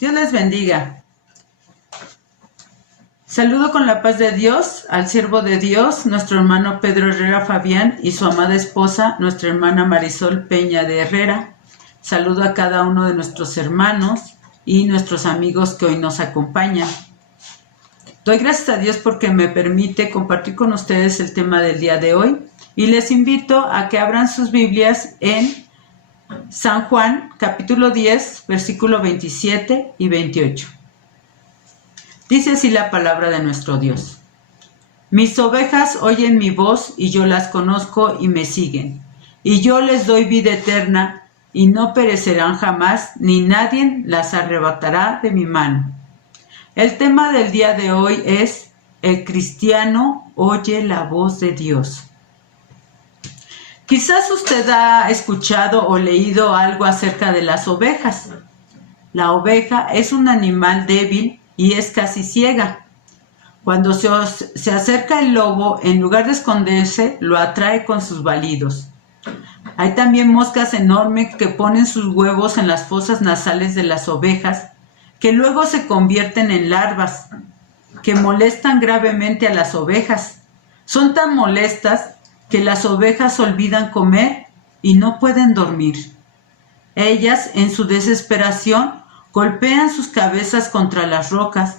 Dios les bendiga. Saludo con la paz de Dios al siervo de Dios, nuestro hermano Pedro Herrera Fabián y su amada esposa, nuestra hermana Marisol Peña de Herrera. Saludo a cada uno de nuestros hermanos y nuestros amigos que hoy nos acompañan. Doy gracias a Dios porque me permite compartir con ustedes el tema del día de hoy y les invito a que abran sus Biblias en San Juan, capítulo 10, versículo 27 y 28. Dice así la palabra de nuestro Dios. Mis ovejas oyen mi voz y yo las conozco y me siguen. Y yo les doy vida eterna y no perecerán jamás, ni nadie las arrebatará de mi mano. El tema del día de hoy es: el cristiano oye la voz de Dios. Quizás usted ha escuchado o leído algo acerca de las ovejas. La oveja es un animal débil y es casi ciega. Cuando se acerca el lobo, en lugar de esconderse, lo atrae con sus balidos. Hay también moscas enormes que ponen sus huevos en las fosas nasales de las ovejas, que luego se convierten en larvas, que molestan gravemente a las ovejas. Son tan molestas que las ovejas olvidan comer y no pueden dormir. Ellas, en su desesperación, golpean sus cabezas contra las rocas,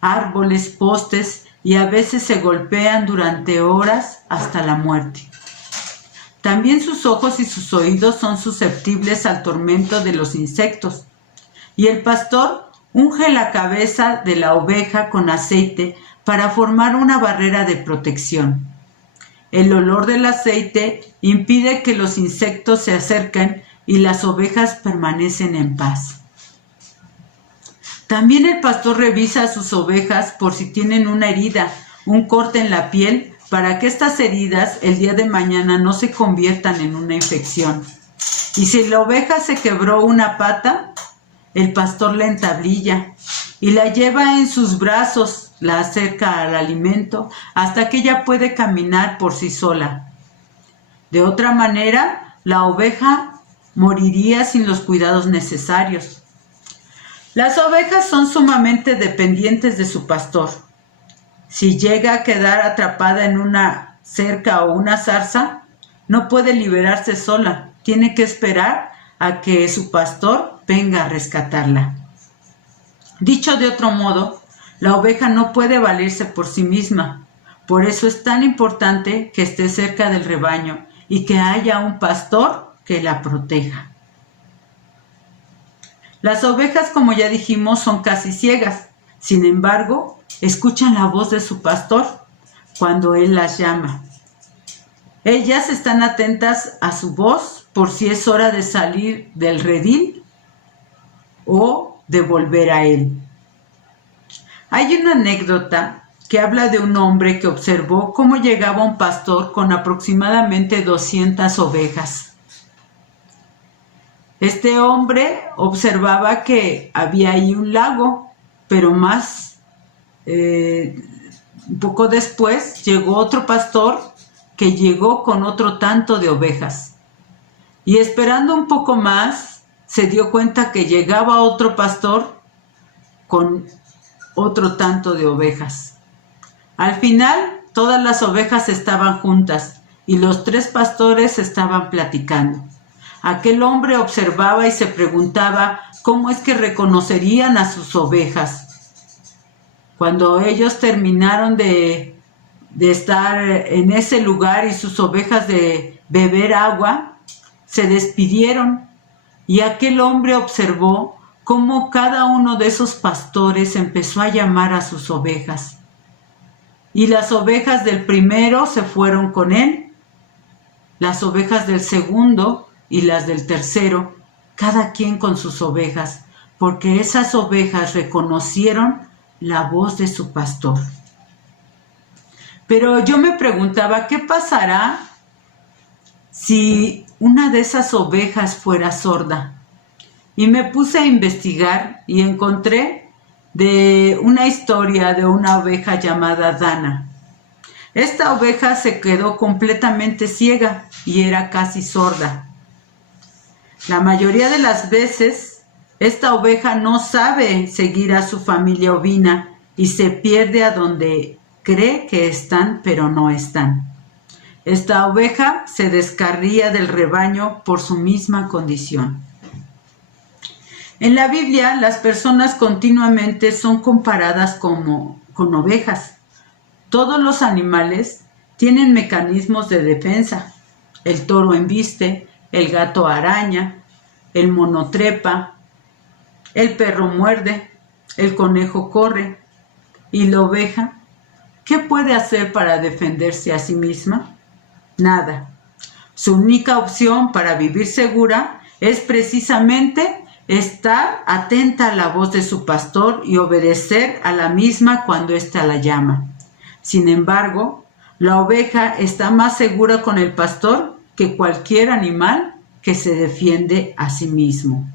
árboles, postes y a veces se golpean durante horas hasta la muerte. También sus ojos y sus oídos son susceptibles al tormento de los insectos. Y el pastor unge la cabeza de la oveja con aceite para formar una barrera de protección. El olor del aceite impide que los insectos se acerquen y las ovejas permanecen en paz. También el pastor revisa a sus ovejas por si tienen una herida, un corte en la piel, para que estas heridas el día de mañana no se conviertan en una infección. Y si la oveja se quebró una pata, el pastor la entablilla y la lleva en sus brazos, la acerca al alimento hasta que ella puede caminar por sí sola. De otra manera, la oveja moriría sin los cuidados necesarios. Las ovejas son sumamente dependientes de su pastor. Si llega a quedar atrapada en una cerca o una zarza, no puede liberarse sola. Tiene que esperar a que su pastor venga a rescatarla. Dicho de otro modo, la oveja no puede valerse por sí misma. Por eso es tan importante que esté cerca del rebaño y que haya un pastor que la proteja. Las ovejas, como ya dijimos, son casi ciegas. Sin embargo, escuchan la voz de su pastor cuando él las llama. Ellas están atentas a su voz por si es hora de salir del redil o de volver a él. Hay una anécdota que habla de un hombre que observó cómo llegaba un pastor con aproximadamente 200 ovejas. Este hombre observaba que había ahí un lago, pero un poco después llegó otro pastor que llegó con otro tanto de ovejas. Y esperando un poco más, se dio cuenta que llegaba otro pastor con otro tanto de ovejas. Al final, todas las ovejas estaban juntas y los tres pastores estaban platicando. Aquel hombre observaba y se preguntaba cómo es que reconocerían a sus ovejas. Cuando ellos terminaron de estar en ese lugar y sus ovejas de beber agua, se despidieron y aquel hombre observó cómo cada uno de esos pastores empezó a llamar a sus ovejas. Y las ovejas del primero se fueron con él, las ovejas del segundo y las del tercero, cada quien con sus ovejas, porque esas ovejas reconocieron la voz de su pastor. Pero yo me preguntaba, ¿qué pasará si una de esas ovejas fuera sorda? Y me puse a investigar y encontré de una historia de una oveja llamada Dana. Esta oveja se quedó completamente ciega y era casi sorda. La mayoría de las veces Esta oveja no sabe seguir a su familia ovina y se pierde a donde cree que están, pero no están. Esta oveja se descarría del rebaño por su misma condición. En la Biblia, las personas continuamente son comparadas con ovejas. Todos los animales tienen mecanismos de defensa. El toro embiste, el gato araña, el mono trepa, el perro muerde, el conejo corre. ¿Y la oveja? ¿Qué puede hacer para defenderse a sí misma? Nada. Su única opción para vivir segura es precisamente estar atenta a la voz de su pastor y obedecer a la misma cuando ésta la llama. Sin embargo, la oveja está más segura con el pastor que cualquier animal que se defiende a sí mismo.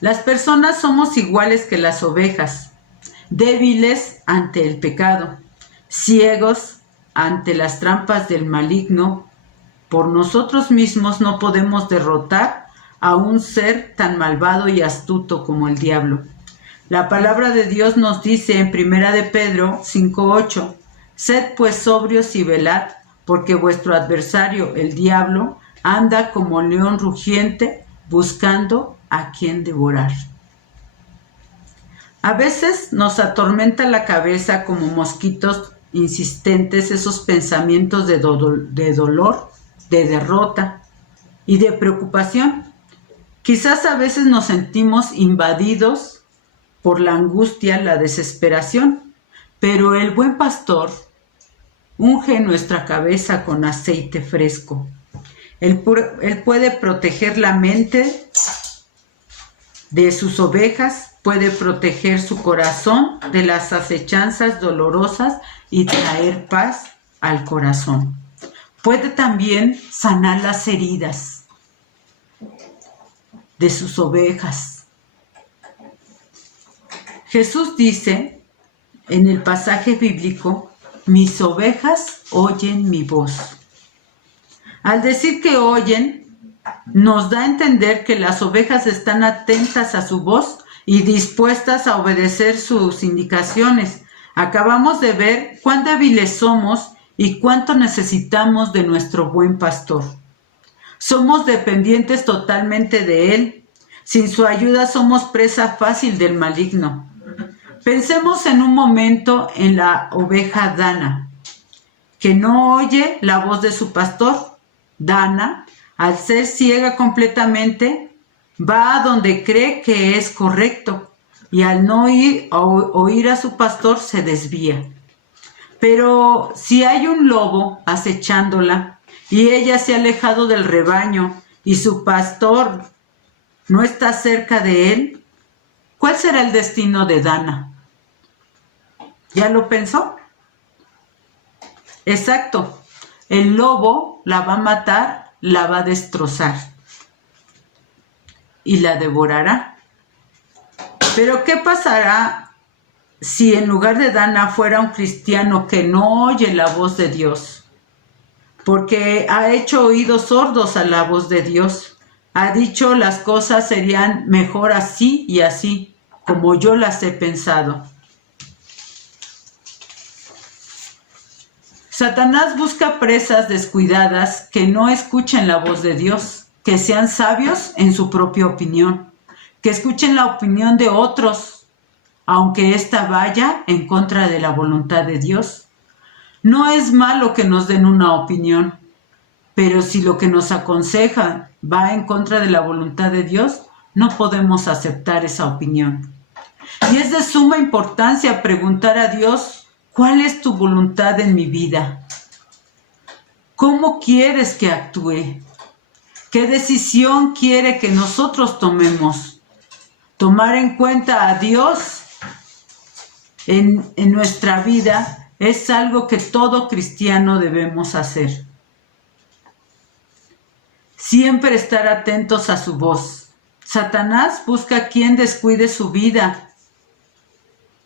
Las personas somos iguales que las ovejas, débiles ante el pecado, ciegos ante las trampas del maligno. Por nosotros mismos no podemos derrotar a un ser tan malvado y astuto como el diablo. La palabra de Dios nos dice en 1 de Pedro 5:8, sed pues sobrios y velad, porque vuestro adversario, el diablo, anda como león rugiente, buscando a quien devorar. A veces nos atormenta la cabeza como mosquitos insistentes esos pensamientos de dolor, de derrota y de preocupación. Quizás a veces nos sentimos invadidos por la angustia, la desesperación, pero el buen pastor unge nuestra cabeza con aceite fresco. Él puede proteger la mente de sus ovejas, puede proteger su corazón de las acechanzas dolorosas y traer paz al corazón. Puede también sanar las heridas de sus ovejas. Jesús dice en el pasaje bíblico, mis ovejas oyen mi voz. Al decir que oyen, nos da a entender que las ovejas están atentas a su voz y dispuestas a obedecer sus indicaciones. Acabamos de ver cuán débiles somos y cuánto necesitamos de nuestro buen pastor. Somos dependientes totalmente de él. Sin su ayuda somos presa fácil del maligno. Pensemos en un momento en la oveja Dana, que no oye la voz de su pastor. Dana, al ser ciega completamente, va a donde cree que es correcto y al no oír a su pastor se desvía. Pero si hay un lobo acechándola y ella se ha alejado del rebaño y su pastor no está cerca de él, ¿cuál será el destino de Dana? ¿Ya lo pensó? Exacto. El lobo la va a matar, la va a destrozar y la devorará. Pero ¿qué pasará si en lugar de Dana fuera un cristiano que no oye la voz de Dios? Porque ha hecho oídos sordos a la voz de Dios. Ha dicho las cosas serían mejor así y así, como yo las he pensado. Satanás busca presas descuidadas que no escuchen la voz de Dios, que sean sabios en su propia opinión, que escuchen la opinión de otros, aunque ésta vaya en contra de la voluntad de Dios. No es malo que nos den una opinión, pero si lo que nos aconseja va en contra de la voluntad de Dios, no podemos aceptar esa opinión. Y es de suma importancia preguntar a Dios, ¿cuál es tu voluntad en mi vida? ¿Cómo quieres que actúe? ¿Qué decisión quiere que nosotros tomemos? Tomar en cuenta a Dios en nuestra vida es algo que todo cristiano debemos hacer. Siempre estar atentos a su voz. Satanás busca a quien descuide su vida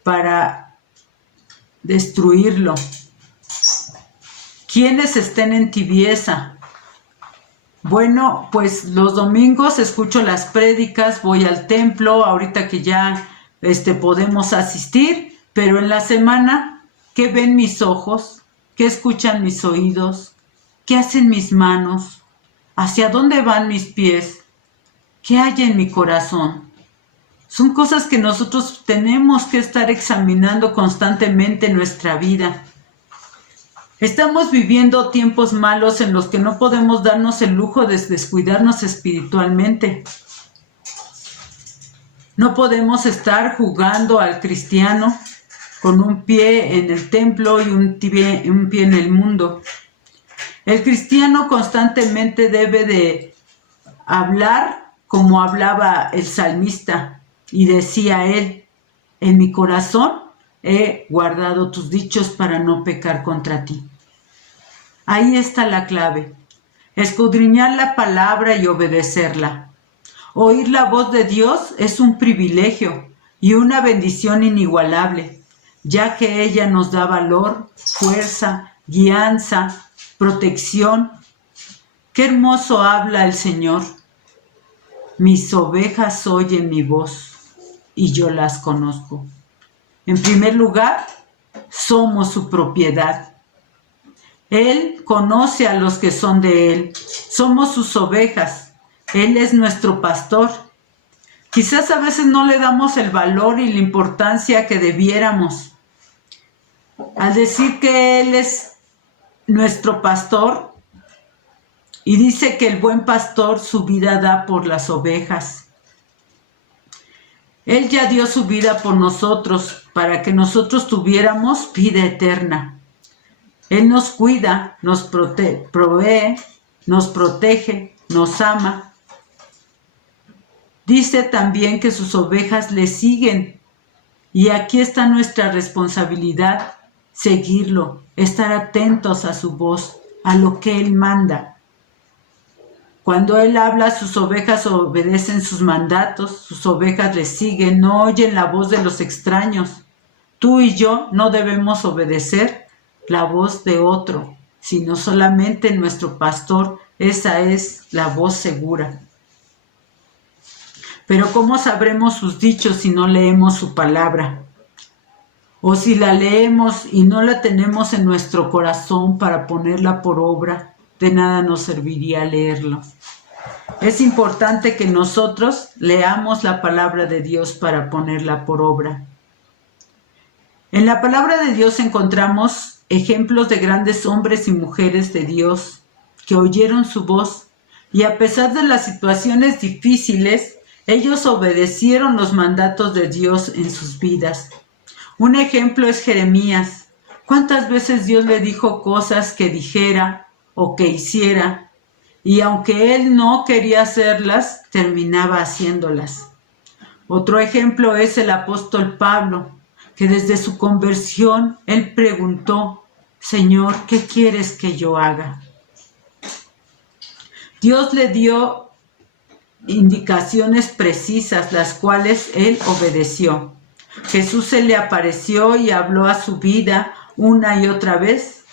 para destruirlo. Quienes estén en tibieza, Bueno, pues los domingos escucho las prédicas, voy al templo, ahorita que ya podemos asistir, pero en la semana, ¿qué ven mis ojos? ¿Qué escuchan mis oídos? ¿Qué hacen mis manos? ¿Hacia dónde van mis pies? ¿Qué hay en mi corazón? Son cosas que nosotros tenemos que estar examinando constantemente en nuestra vida. Estamos viviendo tiempos malos en los que no podemos darnos el lujo de descuidarnos espiritualmente. No podemos estar jugando al cristiano con un pie en el templo y un pie en el mundo. El cristiano constantemente debe de hablar como hablaba el salmista y decía él: en mi corazón he guardado tus dichos para no pecar contra ti. Ahí está la clave: escudriñar la palabra y obedecerla. Oír la voz de Dios es un privilegio y una bendición inigualable, ya que ella nos da valor, fuerza, guianza, protección. Qué hermoso habla el Señor. Mis ovejas oyen mi voz y yo las conozco. En primer lugar, somos su propiedad. Él conoce a los que son de Él. Somos sus ovejas. Él es nuestro pastor. Quizás a veces no le damos el valor y la importancia que debiéramos. Al decir que Él es nuestro pastor, y dice que el buen pastor su vida da por las ovejas. Él ya dio su vida por nosotros para que nosotros tuviéramos vida eterna. Él nos cuida, nos provee, nos protege, nos ama. Dice también que sus ovejas le siguen. Y aquí está nuestra responsabilidad: seguirlo, estar atentos a su voz, a lo que Él manda. Cuando Él habla, sus ovejas obedecen sus mandatos, sus ovejas le siguen, no oyen la voz de los extraños. Tú y yo no debemos obedecer la voz de otro, sino solamente nuestro pastor. Esa es la voz segura. Pero ¿cómo sabremos sus dichos si no leemos su palabra? O si la leemos y no la tenemos en nuestro corazón para ponerla por obra, de nada nos serviría leerlo. Es importante que nosotros leamos la palabra de Dios para ponerla por obra. En la palabra de Dios encontramos ejemplos de grandes hombres y mujeres de Dios que oyeron su voz y a pesar de las situaciones difíciles, ellos obedecieron los mandatos de Dios en sus vidas. Un ejemplo es Jeremías. ¿Cuántas veces Dios le dijo cosas que dijera o que hiciera? Y aunque él no quería hacerlas, terminaba haciéndolas. Otro ejemplo es el apóstol Pablo, que desde su conversión él preguntó: Señor, ¿qué quieres que yo haga? Dios le dio indicaciones precisas, las cuales él obedeció. Jesús se le apareció y habló a su vida una y otra vez.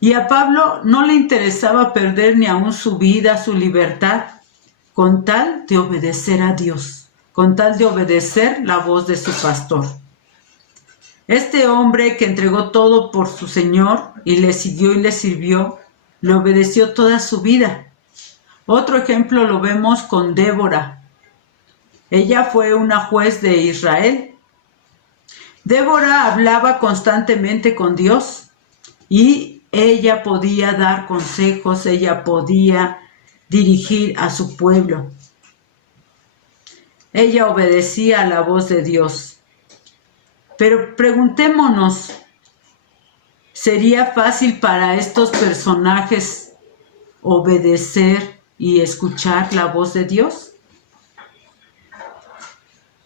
Y a Pablo no le interesaba perder ni aún su vida, su libertad, con tal de obedecer a Dios, con tal de obedecer la voz de su pastor. Este hombre que entregó todo por su Señor y le siguió y le sirvió, le obedeció toda su vida. Otro ejemplo lo vemos con Débora. Ella fue una juez de Israel. Débora hablaba constantemente con Dios y ella podía dar consejos, ella podía dirigir a su pueblo. Ella obedecía a la voz de Dios. Pero preguntémonos, ¿sería fácil para estos personajes obedecer y escuchar la voz de Dios?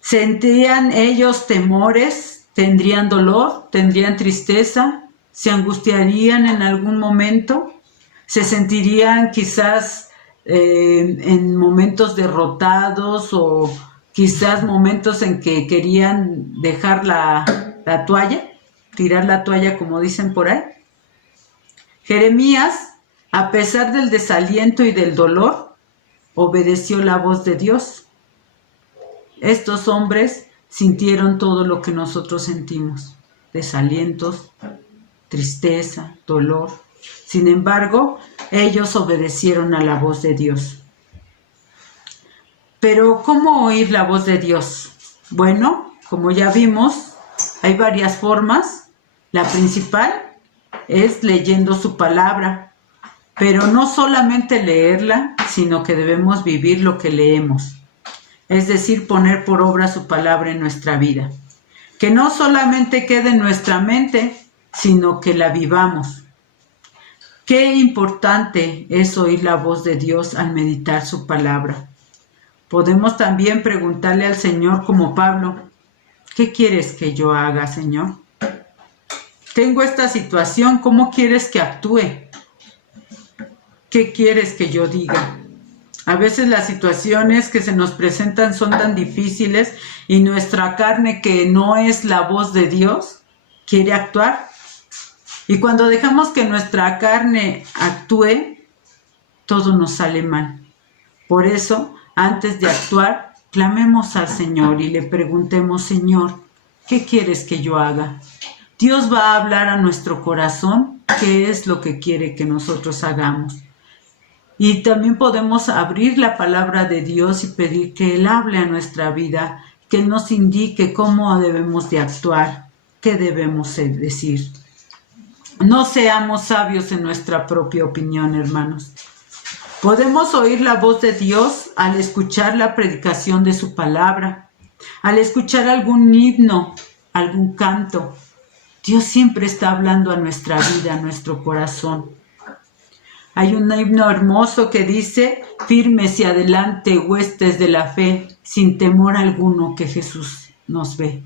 ¿Sentían ellos temores? ¿Tendrían dolor? ¿Tendrían tristeza? ¿Se angustiarían en algún momento? ¿Se sentirían quizás en momentos derrotados o quizás momentos en que querían dejar la toalla, tirar la toalla como dicen por ahí? Jeremías a pesar del desaliento y del dolor, obedeció la voz de Dios. Estos hombres sintieron todo lo que nosotros sentimos: desalientos, tristeza, dolor. Sin embargo, ellos obedecieron a la voz de Dios. Pero, ¿cómo oír la voz de Dios? Bueno, como ya vimos, hay varias formas. La principal es leyendo su palabra, pero no solamente leerla, sino que debemos vivir lo que leemos. Es decir, poner por obra su palabra en nuestra vida. Que no solamente quede en nuestra mente, sino que la vivamos. Qué importante es oír la voz de Dios al meditar su palabra. Podemos también preguntarle al Señor como Pablo: ¿qué quieres que yo haga, Señor? Tengo esta situación, ¿cómo quieres que actúe? ¿Qué quieres que yo diga? A veces las situaciones que se nos presentan son tan difíciles y nuestra carne, que no es la voz de Dios, quiere actuar. Y cuando dejamos que nuestra carne actúe, todo nos sale mal. Por eso, antes de actuar, clamemos al Señor y le preguntemos: Señor, ¿qué quieres que yo haga? Dios va a hablar a nuestro corazón qué es lo que quiere que nosotros hagamos. Y también podemos abrir la palabra de Dios y pedir que Él hable a nuestra vida, que Él nos indique cómo debemos de actuar, qué debemos decir. No seamos sabios en nuestra propia opinión, hermanos. Podemos oír la voz de Dios al escuchar la predicación de su palabra, al escuchar algún himno, algún canto. Dios siempre está hablando a nuestra vida, a nuestro corazón. Hay un himno hermoso que dice: firmes y adelante, huestes de la fe, sin temor alguno, que Jesús nos ve.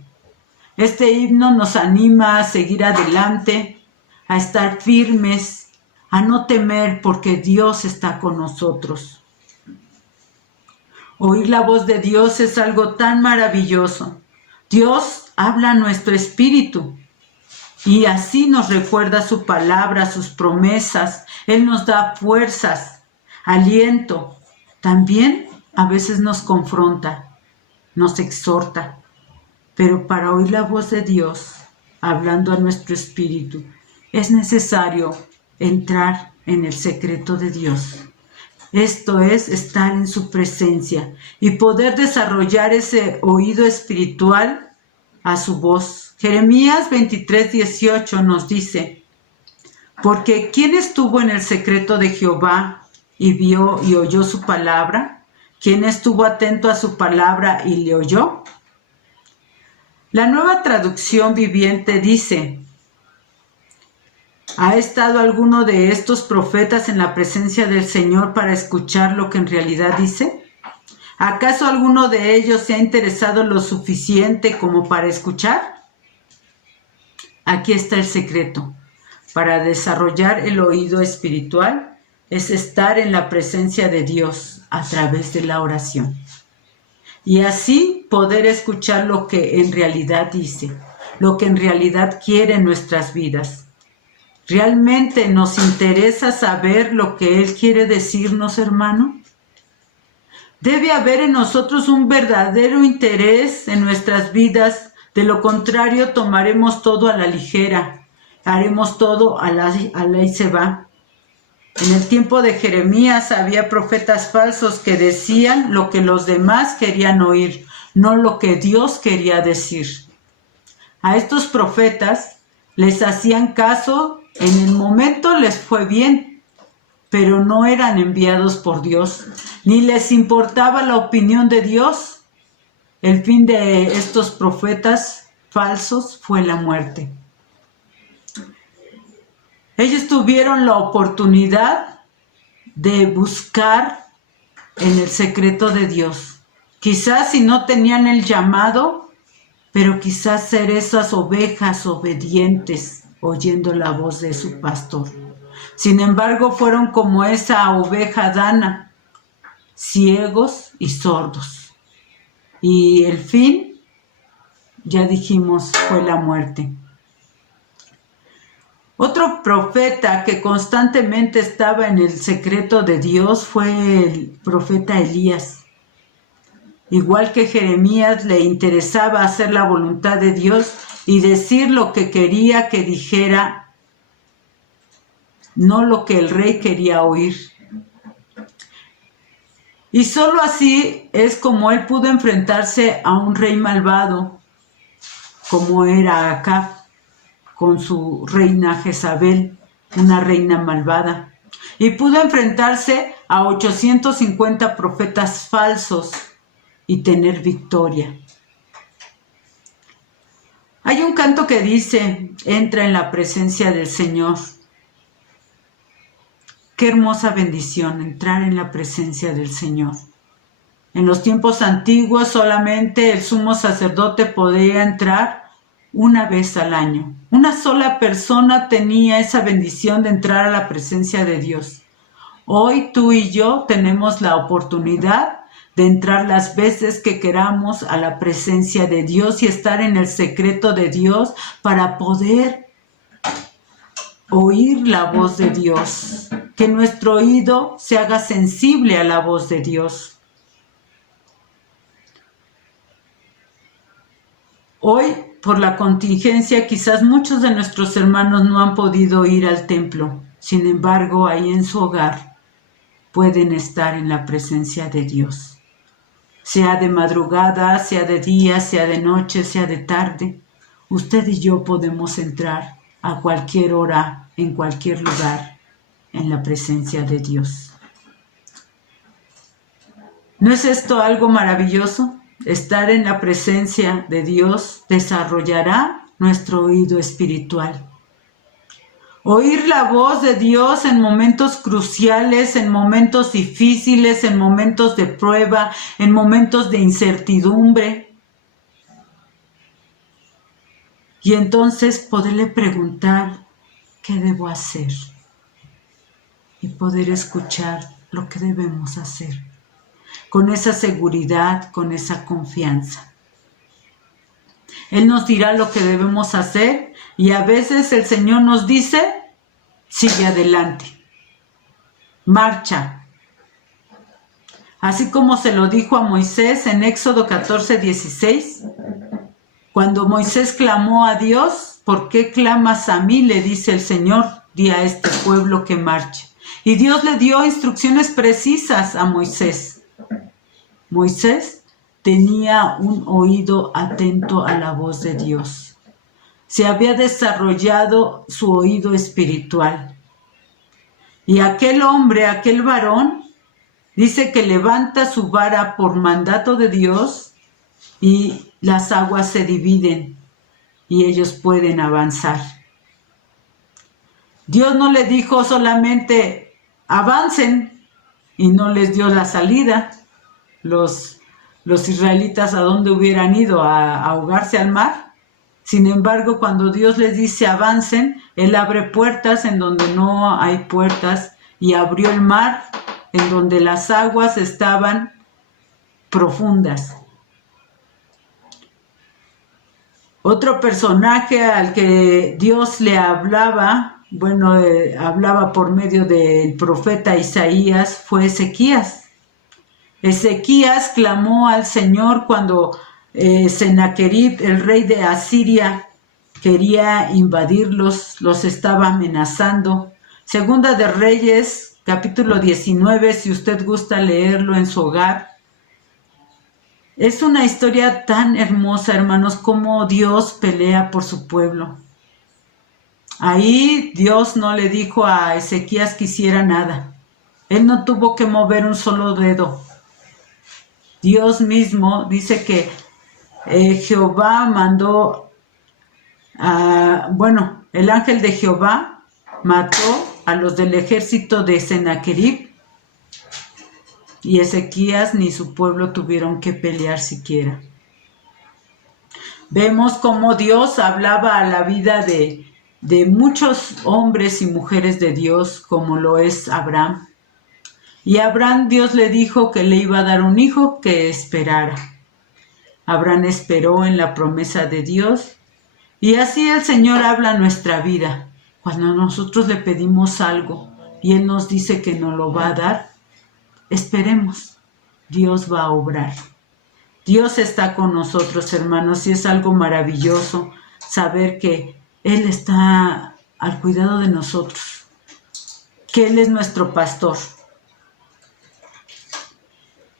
Este himno nos anima a seguir adelante, a estar firmes, a no temer, porque Dios está con nosotros. Oír la voz de Dios es algo tan maravilloso. Dios habla a nuestro espíritu y así nos recuerda su palabra, sus promesas. Él nos da fuerzas, aliento. También a veces nos confronta, nos exhorta. Pero para oír la voz de Dios, hablando a nuestro espíritu, es necesario entrar en el secreto de Dios. Esto es estar en su presencia y poder desarrollar ese oído espiritual a su voz. Jeremías 23:18 nos dice: porque ¿quién estuvo en el secreto de Jehová y vio y oyó su palabra? ¿Quién estuvo atento a su palabra y le oyó? La Nueva Traducción Viviente dice: ¿ha estado alguno de estos profetas en la presencia del Señor para escuchar lo que en realidad dice? ¿Acaso alguno de ellos se ha interesado lo suficiente como para escuchar? Aquí está el secreto. Para desarrollar el oído espiritual es estar en la presencia de Dios a través de la oración. Y así poder escuchar lo que en realidad dice, lo que en realidad quiere en nuestras vidas. ¿Realmente nos interesa saber lo que Él quiere decirnos, hermano? Debe haber en nosotros un verdadero interés en nuestras vidas. De lo contrario, tomaremos todo a la ligera. Haremos todo a la y se va. En el tiempo de Jeremías había profetas falsos que decían lo que los demás querían oír, no lo que Dios quería decir. A estos profetas les hacían caso, en el momento les fue bien, pero no eran enviados por Dios, ni les importaba la opinión de Dios. El fin de estos profetas falsos fue la muerte. Ellos tuvieron la oportunidad de buscar en el secreto de Dios. Quizás si no tenían el llamado, pero quizás ser esas ovejas obedientes, oyendo la voz de su pastor. Sin embargo, fueron como esa oveja dana, ciegos y sordos. Y el fin, ya dijimos, fue la muerte. Otro profeta que constantemente estaba en el secreto de Dios fue el profeta Elías. Igual que Jeremías, le interesaba hacer la voluntad de Dios y decir lo que quería que dijera, no lo que el rey quería oír. Y solo así es como él pudo enfrentarse a un rey malvado, como era Acab, con su reina Jezabel, una reina malvada. Y pudo enfrentarse a 850 profetas falsos y tener victoria. Hay un canto que dice, entra en la presencia del Señor. Qué hermosa bendición entrar en la presencia del Señor. En los tiempos antiguos solamente el sumo sacerdote podía entrar una vez al año. Una sola persona tenía esa bendición de entrar a la presencia de Dios. Hoy tú y yo tenemos la oportunidad de entrar las veces que queramos a la presencia de Dios y estar en el secreto de Dios para poder oír la voz de Dios. Que nuestro oído se haga sensible a la voz de Dios. Hoy, por la contingencia, quizás muchos de nuestros hermanos no han podido ir al templo. Sin embargo, ahí en su hogar pueden estar en la presencia de Dios. Sea de madrugada, sea de día, sea de noche, sea de tarde, usted y yo podemos entrar a cualquier hora, en cualquier lugar, en la presencia de Dios. ¿No es esto algo maravilloso? Estar en la presencia de Dios desarrollará nuestro oído espiritual. Oír la voz de Dios en momentos cruciales, en momentos difíciles, en momentos de prueba, en momentos de incertidumbre. Y entonces poderle preguntar, ¿qué debo hacer? Y poder escuchar lo que debemos hacer. Con esa seguridad, con esa confianza. Él nos dirá lo que debemos hacer y a veces el Señor nos dice, sigue adelante, marcha. Así como se lo dijo a Moisés en Éxodo 14:16, cuando Moisés clamó a Dios, ¿por qué clamas a mí?, le dice el Señor, di a este pueblo que marche. Y Dios le dio instrucciones precisas a Moisés. Moisés tenía un oído atento a la voz de Dios. Se había desarrollado su oído espiritual. Y aquel hombre, aquel varón, dice que levanta su vara por mandato de Dios y las aguas se dividen y ellos pueden avanzar. Dios no le dijo solamente avancen y no les dio la salida. Los israelitas a dónde hubieran ido, a ahogarse al mar. Sin embargo, cuando Dios les dice avancen, Él abre puertas en donde no hay puertas y abrió el mar en donde las aguas estaban profundas. Otro personaje al que Dios le hablaba, hablaba por medio del profeta Isaías, fue Ezequías. Ezequías clamó al Señor cuando Sennacherib, el rey de Asiria, quería invadirlos, los estaba amenazando. Segunda de Reyes, capítulo 19, si usted gusta leerlo en su hogar. Es una historia tan hermosa, hermanos, como Dios pelea por su pueblo. Ahí Dios no le dijo a Ezequías que hiciera nada. Él no tuvo que mover un solo dedo. Dios mismo dice que Jehová mandó, el ángel de Jehová mató a los del ejército de Sennacherib y Ezequías ni su pueblo tuvieron que pelear siquiera. Vemos cómo Dios hablaba a la vida de muchos hombres y mujeres de Dios, como lo es Abraham. Y a Abraham Dios le dijo que le iba a dar un hijo que esperara. Abraham esperó en la promesa de Dios y así el Señor habla nuestra vida. Cuando nosotros le pedimos algo y Él nos dice que nos lo va a dar, esperemos, Dios va a obrar. Dios está con nosotros, hermanos, y es algo maravilloso saber que Él está al cuidado de nosotros, que Él es nuestro pastor.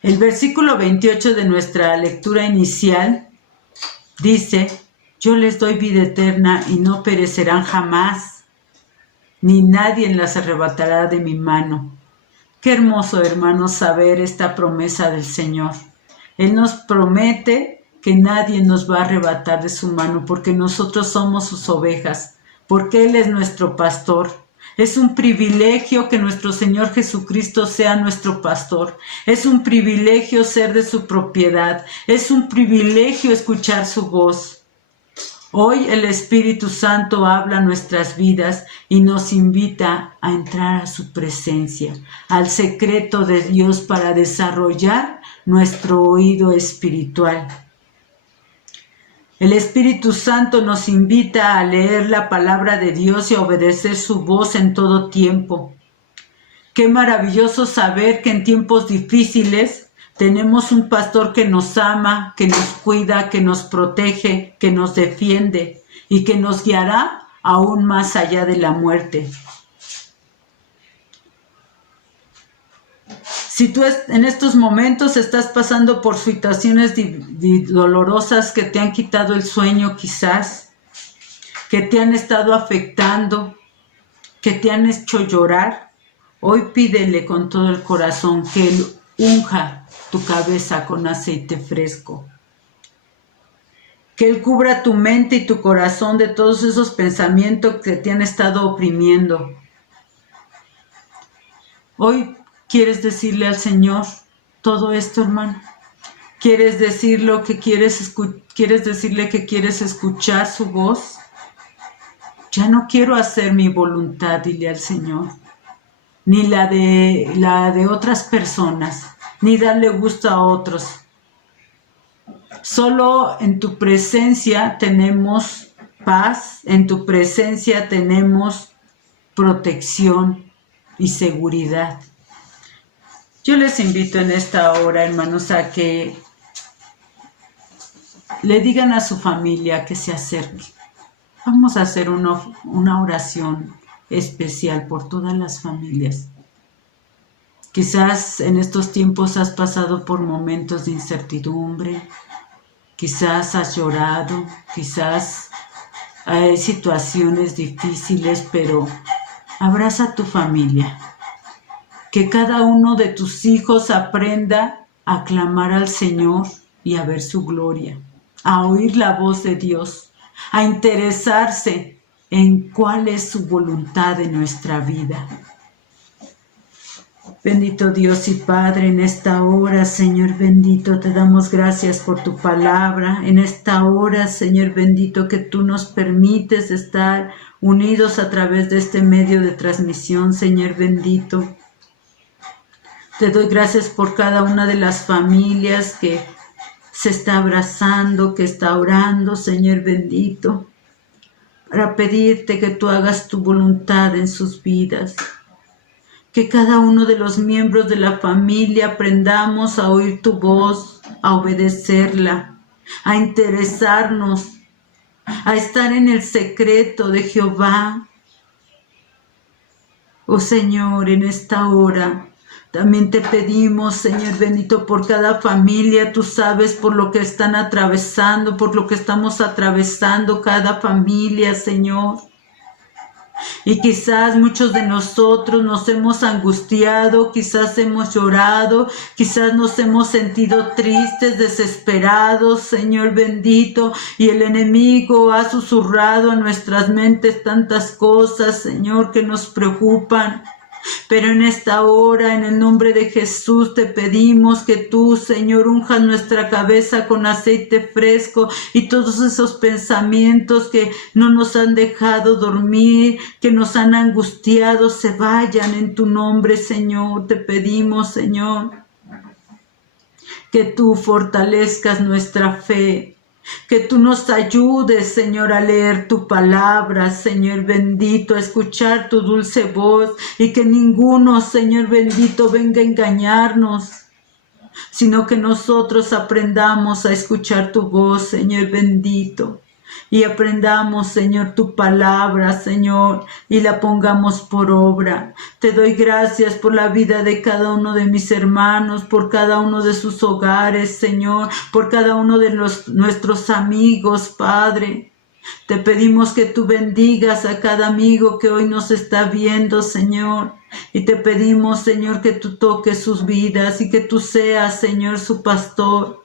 El versículo 28 de nuestra lectura inicial dice: yo les doy vida eterna y no perecerán jamás, ni nadie las arrebatará de mi mano. Qué hermoso, hermanos, saber esta promesa del Señor. Él nos promete que nadie nos va a arrebatar de su mano, porque nosotros somos sus ovejas, porque Él es nuestro pastor. Es un privilegio que nuestro Señor Jesucristo sea nuestro pastor. Es un privilegio ser de su propiedad. Es un privilegio escuchar su voz. Hoy el Espíritu Santo habla a nuestras vidas y nos invita a entrar a su presencia, al secreto de Dios para desarrollar nuestro oído espiritual. El Espíritu Santo nos invita a leer la palabra de Dios y a obedecer su voz en todo tiempo. Qué maravilloso saber que en tiempos difíciles tenemos un pastor que nos ama, que nos cuida, que nos protege, que nos defiende y que nos guiará aún más allá de la muerte. Si tú en estos momentos estás pasando por situaciones dolorosas que te han quitado el sueño quizás, que te han estado afectando, que te han hecho llorar, hoy pídele con todo el corazón que Él unja tu cabeza con aceite fresco. Que Él cubra tu mente y tu corazón de todos esos pensamientos que te han estado oprimiendo. Hoy ¿quieres decirle al Señor todo esto, hermano? ¿Quieres decirle que quieres escuchar su voz? Ya no quiero hacer mi voluntad, dile al Señor, ni la de otras personas, ni darle gusto a otros. Solo en tu presencia tenemos paz, en tu presencia tenemos protección y seguridad. Yo les invito en esta hora, hermanos, a que le digan a su familia que se acerque. Vamos a hacer una oración especial por todas las familias. Quizás en estos tiempos has pasado por momentos de incertidumbre, quizás has llorado, quizás hay situaciones difíciles, pero abraza a tu familia. Que cada uno de tus hijos aprenda a clamar al Señor y a ver su gloria, a oír la voz de Dios, a interesarse en cuál es su voluntad en nuestra vida. Bendito Dios y Padre, en esta hora, Señor bendito, te damos gracias por tu palabra. En esta hora, Señor bendito, que tú nos permites estar unidos a través de este medio de transmisión, Señor bendito. Te doy gracias por cada una de las familias que se está abrazando, que está orando, Señor bendito, para pedirte que tú hagas tu voluntad en sus vidas. Que cada uno de los miembros de la familia aprendamos a oír tu voz, a obedecerla, a interesarnos, a estar en el secreto de Jehová. Oh Señor, en esta hora también te pedimos, Señor bendito, por cada familia. Tú sabes por lo que están atravesando, por lo que estamos atravesando cada familia, Señor. Y quizás muchos de nosotros nos hemos angustiado, quizás hemos llorado, quizás nos hemos sentido tristes, desesperados, Señor bendito, y el enemigo ha susurrado a nuestras mentes tantas cosas, Señor, que nos preocupan. Pero en esta hora, en el nombre de Jesús, te pedimos que tú, Señor, unjas nuestra cabeza con aceite fresco y todos esos pensamientos que no nos han dejado dormir, que nos han angustiado, se vayan en tu nombre, Señor. Te pedimos, Señor, que tú fortalezcas nuestra fe, Que tú nos ayudes, Señor, a leer tu palabra, Señor bendito, a escuchar tu dulce voz y que ninguno, Señor bendito, venga a engañarnos, sino que nosotros aprendamos a escuchar tu voz, Señor bendito. Y aprendamos, Señor, tu palabra, Señor, y la pongamos por obra. Te doy gracias por la vida de cada uno de mis hermanos, por cada uno de sus hogares, Señor, por cada uno de nuestros amigos, Padre. Te pedimos que tú bendigas a cada amigo que hoy nos está viendo, Señor. Y te pedimos, Señor, que tú toques sus vidas y que tú seas, Señor, su pastor.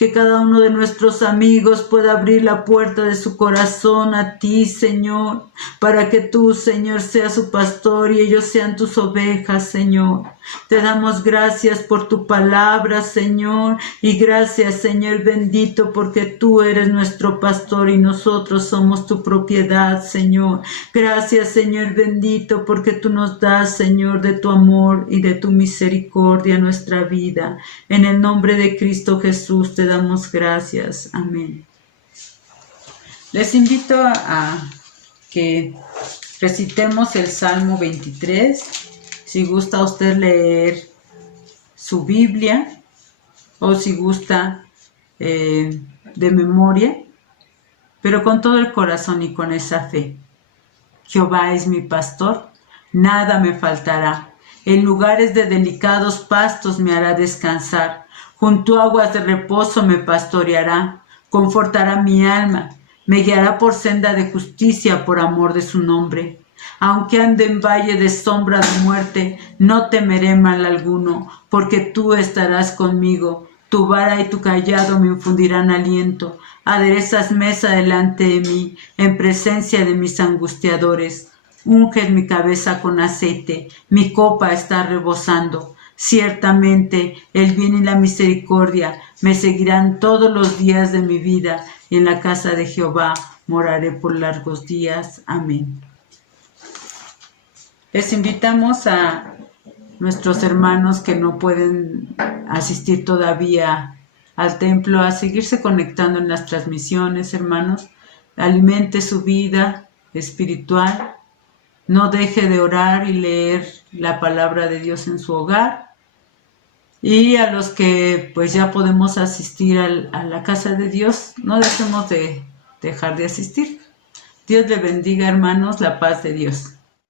Que cada uno de nuestros amigos pueda abrir la puerta de su corazón a ti, Señor, para que tú, Señor, seas su pastor y ellos sean tus ovejas, Señor. Te damos gracias por tu palabra, Señor, y gracias, Señor bendito, porque tú eres nuestro pastor y nosotros somos tu propiedad, Señor. Gracias, Señor bendito, porque tú nos das, Señor, de tu amor y de tu misericordia a nuestra vida. En el nombre de Cristo Jesús te damos gracias. Amén. Les invito a que recitemos el Salmo 23. Si gusta usted leer su Biblia o si gusta de memoria, pero con todo el corazón y con esa fe. Jehová es mi pastor, nada me faltará. En lugares de delicados pastos me hará descansar. Junto a aguas de reposo me pastoreará, confortará mi alma, me guiará por senda de justicia por amor de su nombre. Aunque ande en valle de sombra de muerte, no temeré mal alguno, porque tú estarás conmigo. Tu vara y tu cayado me infundirán aliento. Aderezas mesa delante de mí, en presencia de mis angustiadores. Unges mi cabeza con aceite, mi copa está rebosando. Ciertamente el bien y la misericordia me seguirán todos los días de mi vida, y en la casa de Jehová moraré por largos días. Amén. Les invitamos a nuestros hermanos que no pueden asistir todavía al templo a seguirse conectando en las transmisiones, hermanos. Alimente su vida espiritual. No deje de orar y leer la palabra de Dios en su hogar. Y a los que pues ya podemos asistir a la casa de Dios, no dejemos de dejar de asistir. Dios le bendiga, hermanos, la paz de Dios.